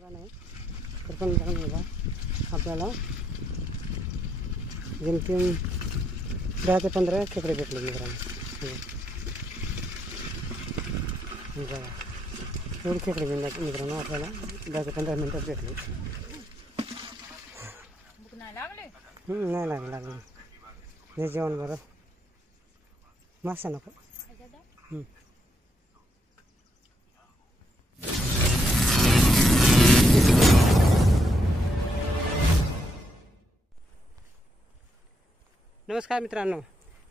आला नाही तर पण मित्रांनो बघा आपल्याला जेमतेम 10 ते 15 खेकडे भेटले मित्रांनो. बघा एवढे खेकडे मित्रांनो आपल्याला 10 ते 15 मिनिटात भेटले. नाही लागले हे जेवण बरं मासा नको. नमस्कार मित्रांनो,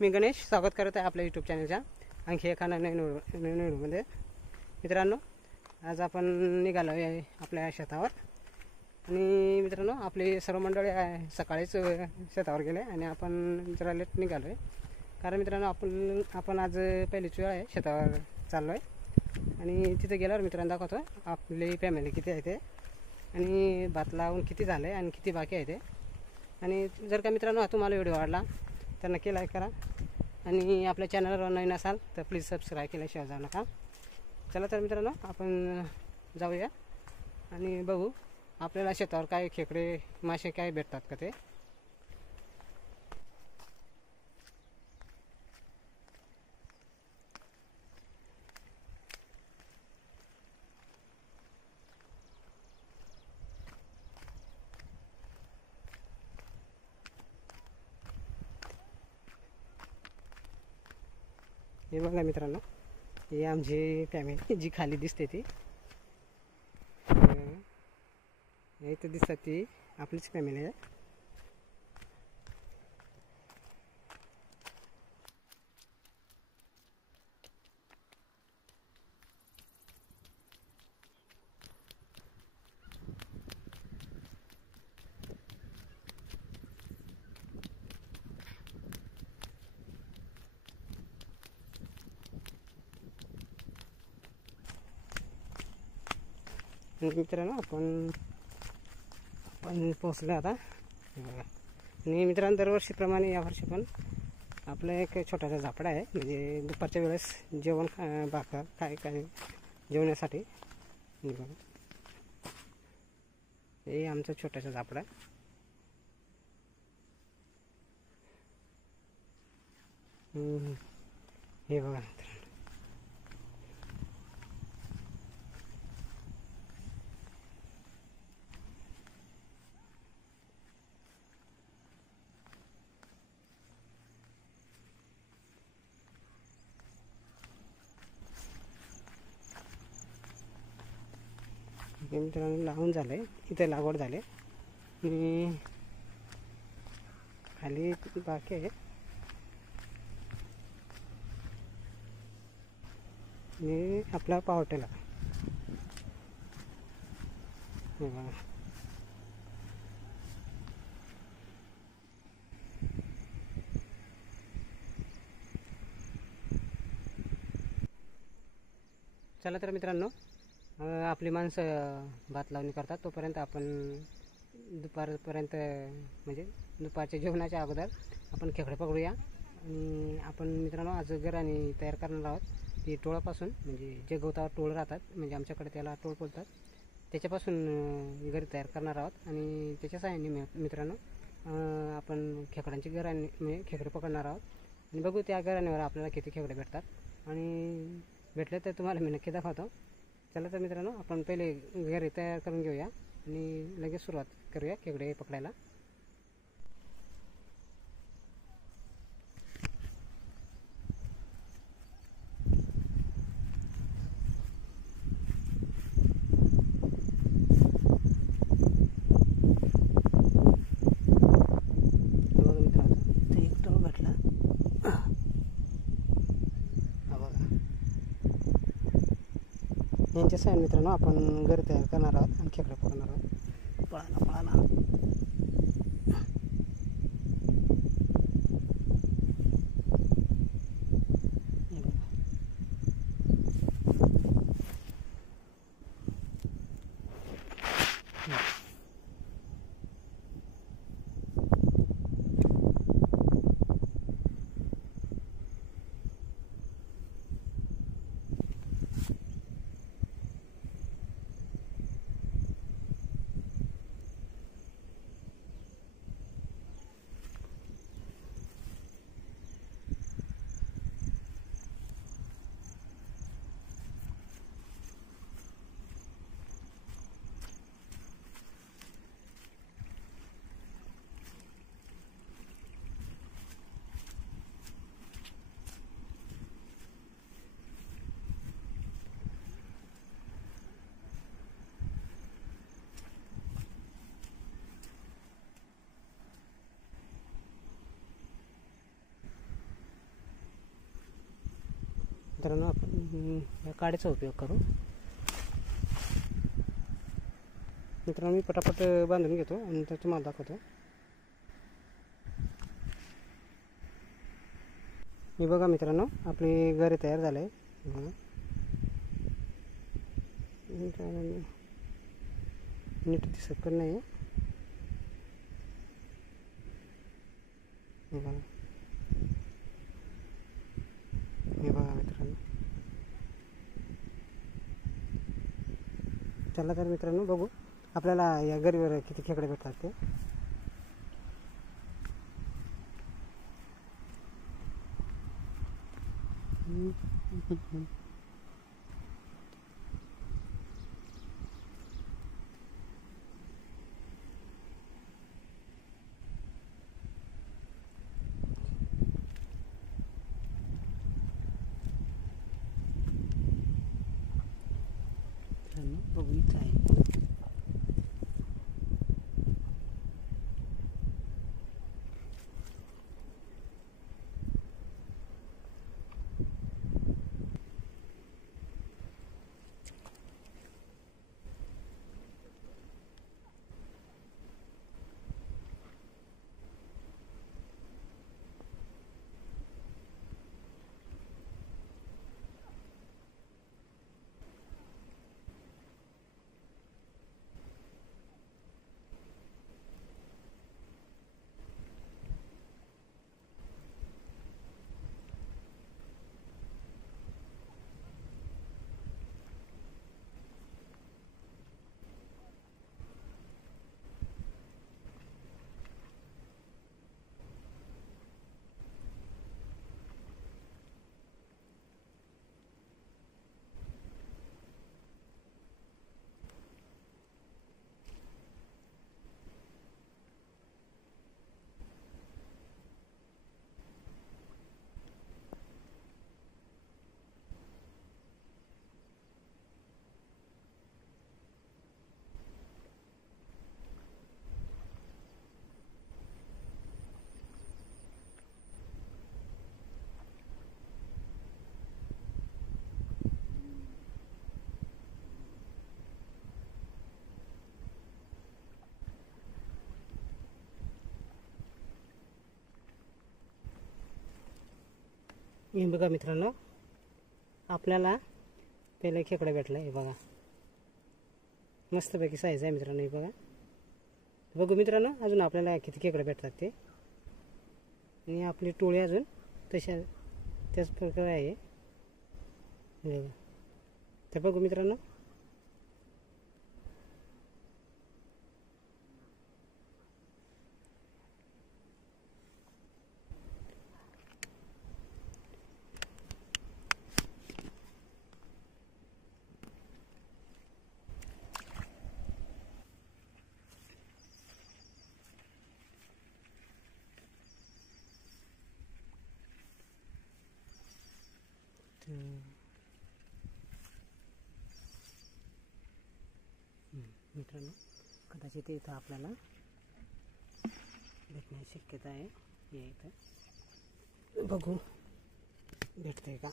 मी गणेश स्वागत करत आहे आपल्या यूट्यूब चॅनलच्या आणखी एका नवीन व्हिडिओमध्ये. मित्रांनो आज आपण निघालो आहे आपल्या शेतावर आणि मित्रांनो आपली सर्व मंडळी सकाळीच शेतावर गेले आणि आपण जरा लेट निघालो आहे. कारण मित्रांनो आपण आज पहिलीच वेळ आहे शेतावर चाललो आहे आणि तिथे गेल्यावर मित्रांनो दाखवतो आपली फॅमिली किती आहे ते आणि भात लावून किती झालं आहे आणि किती बाकी आहे ते. आणि जर का मित्रांनो तुम्हाला व्हिडिओ आवडला तर नक्की लाईक करा आणि आपल्या चॅनलवर नवीन असाल तर प्लीज सबस्क्राईब केल्याशिवाय जाऊ नका. चला तर मित्रांनो आपण जाऊया आणि बघू आपल्याला शेतावर काय खेकडे मासे काय भेटतात का ते. हे बघा मित्रांनो, ही आमची फॅमिली जी खाली दिसते ती इथं दिसतात ती आपलीच फॅमिली आहे. मित्रांनो आपण पोहोचलो आता. आणि मित्रांनो दरवर्षीप्रमाणे यावर्षी पण आपलं एक छोटासा झापडा आहे, म्हणजे दुपारच्या वेळेस जेवण भाकर काय जेवण्यासाठी. हे आमचा छोटासा झापडा आहे. हे बघा मित्रांनो लावून झालं आहे, इथे लागवड झाले आणि खाली बाकी आहे. आणि आपला पावटेला चला तर मित्रांनो आपली माणसं भात लावणी करतात तोपर्यंत आपण दुपारपर्यंत म्हणजे दुपारच्या जेवणाच्या अगोदर आपण खेकडे पकडूया. आणि आपण मित्रांनो आज गराणी तयार करणार आहोत. ती टोळापासून म्हणजे जे गवतावर टोळ राहतात म्हणजे आमच्याकडे त्याला टोळ बोलतात, त्याच्यापासून घरी तयार करणार आहोत. आणि त्याच्या साहाय्याने मित्रांनो आपण खेकड्यांची गराणी म्हणजे खेकडे पकडणार आहोत आणि बघू त्या गराणीवर आपल्याला किती खेकडे भेटतात आणि भेटले तर तुम्हाला मी नक्की दाखवतो. चला तर मित्रांनो आपण पहिले घरी तयार करून घेऊया आणि लगेच सुरुवात करूया खेकडे पकडायला. यांच्या साईड मित्रांनो आपण घर तयार करणार आहोत आणि खेकडे पकडणार आहोत. पळाला मित्रांनो आपण या काडीचा उपयोग करू. मित्रांनो मी पटापट बांधून घेतो आणि तर तुम्हाला दाखवतो. मी बघा मित्रांनो आपली घरे तयार झाले. नीट दिसत पण नाही. हे बघा मित्रांनो. चला तर मित्रांनो बघू आपल्याला या गरीवर किती खेकडे भेटतात ते. बघू इथं आहे. हे बघा मित्रांनो आपल्याला पहिलं खेकडं भेटलं. हे बघा मस्तपैकी साईज आहे मित्रांनो. हे बघा बघू मित्रांनो अजून आपल्याला किती खेकडे भेटतात ते. आणि आपली टोळी अजून तशा त्याच प्रकारे आहे. हे बघा तर बघू मित्रांनो. मित्रांनो कदाचित इथं आपल्याला भेटण्याची शक्यता आहे. हे इथं बघू भेटतंय का.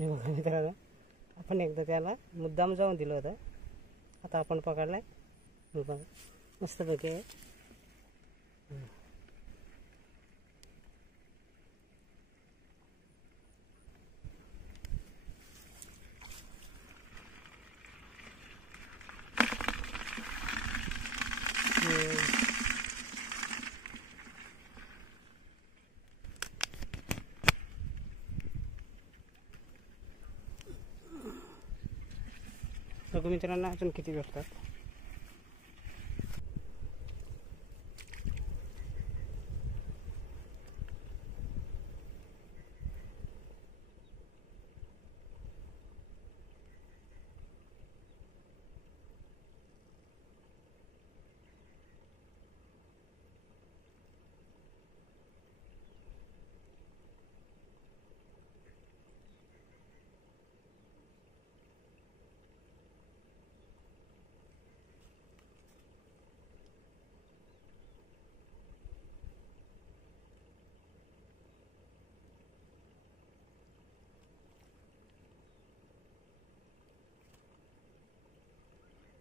हे बघा मित्रांनो, आपण एकदा त्याला मुद्दाम जाऊन दिलं होतं, आता आपण पकडलाय. बघा मस्त पैकी आहे. बघू मित्रांनो अजून किती भेटतात.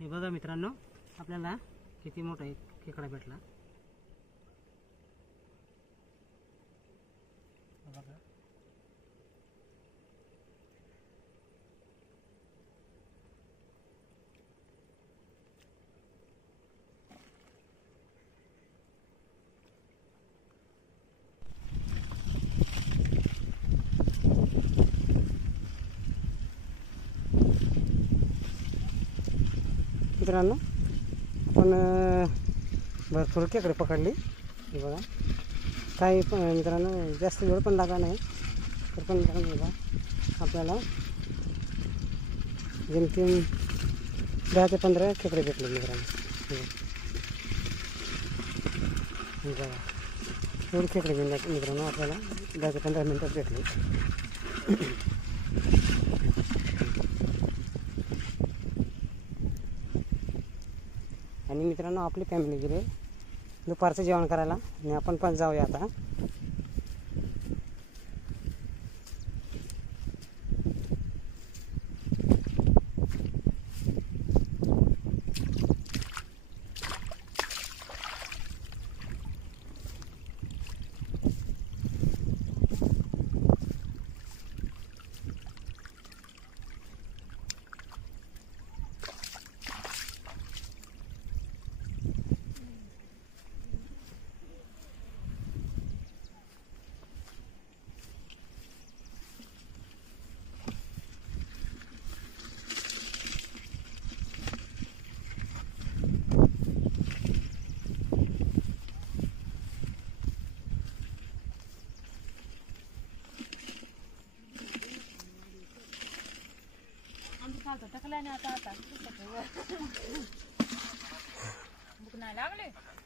हे बघा मित्रांनो, आपल्याला किती मोठा एक खेकडा भेटला. बघा मित्रांनो, आपण भरपूर खेकडे पकडली. हे बघा काही मित्रांनो जास्त वेळ पण लागा नाही, तर पण मित्रांनो बघा आपल्याला जेमतेम 10 ते 15 खेकडे भेटले मित्रांनो. बघा एवढे खेकडे भेटले मित्रांनो, आपल्याला 10 ते 15 मिनटात भेटले. आणि मित्रांनो आपली फॅमिली गेली दुपारचं जेवण करायला, आणि आपण पण जाऊया आता.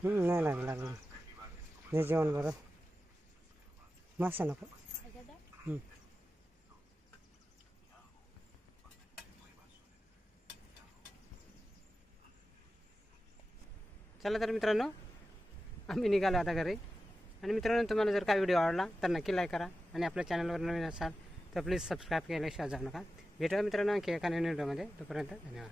नाही लागले हे जेवण बरं मासा नको. चला तर मित्रांनो, आम्ही निघालो आता घरी. आणि मित्रांनो, तुम्हाला जर काय व्हिडिओ आवडला तर नक्की लाईक करा, आणि आपल्या चॅनलवर नवीन असाल तर प्लीज सबस्क्राईब केल्याशिवाय जाऊ नका. भेटूया मित्रांनो आणखी एका नवीन व्हिडिओमध्ये. तोपर्यंत धन्यवाद.